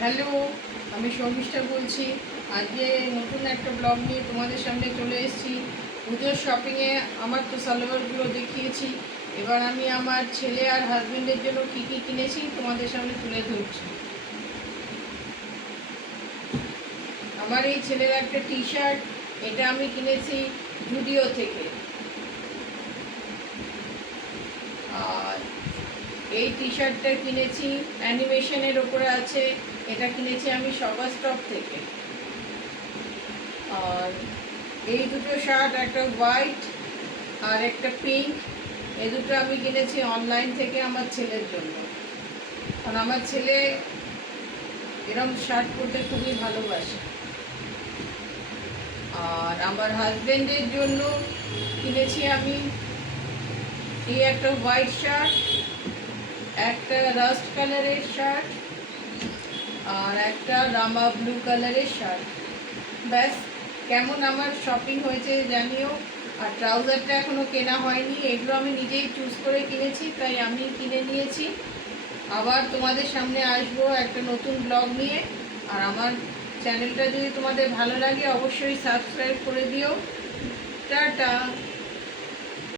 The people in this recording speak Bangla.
হ্যালো, আমি শর্মিষ্ঠা বলছি। আজকে নতুন একটা ব্লগ নিয়ে তোমাদের সামনে চলে এসেছি। পুজোর শপিংয়ে আমার তো সালোয়ারগুলো দেখিয়েছি। এবার আমি আমার ছেলে আর হাজবেন্ডের জন্য কী কী কিনেছি তোমাদের সামনে তুলে ধরছি। আমার এই ছেলের একটা টি শার্ট, এটা আমি কিনেছি জুডিও থেকে। আর এই টি শার্টটা কিনেছি অ্যানিমেশনের ওপরে আছে, এটা কিনেছি আমি সবার স্টক থেকে। আর এই দুটো শার্ট, একটা হোয়াইট আর একটা পিঙ্ক, এই দুটো আমি কিনেছি অনলাইন থেকে আমার ছেলের জন্য। কারণ আমার ছেলে এরকম শার্ট পরতে খুবই ভালোবাসে। আর আমার হাজবেন্ডের জন্য কিনেছি আমি এই একটা হোয়াইট শার্ট, একটা রাস্ট কালারের শার্ট আর একটা রামা ব্লু কালারের শার্ট। ব্যাস, কেমন আমার শপিং হয়েছে জানিও। আর ট্রাউজারটা এখনও কেনা হয়নি, এগুলো আমি নিজেই চুজ করে কিনেছি, তাই আমি কিনে নিয়েছি। আবার তোমাদের সামনে আসবো একটা নতুন ব্লগ নিয়ে। আর আমার চ্যানেলটা যদি তোমাদের ভালো লাগে অবশ্যই সাবস্ক্রাইব করে দিও। টাটা।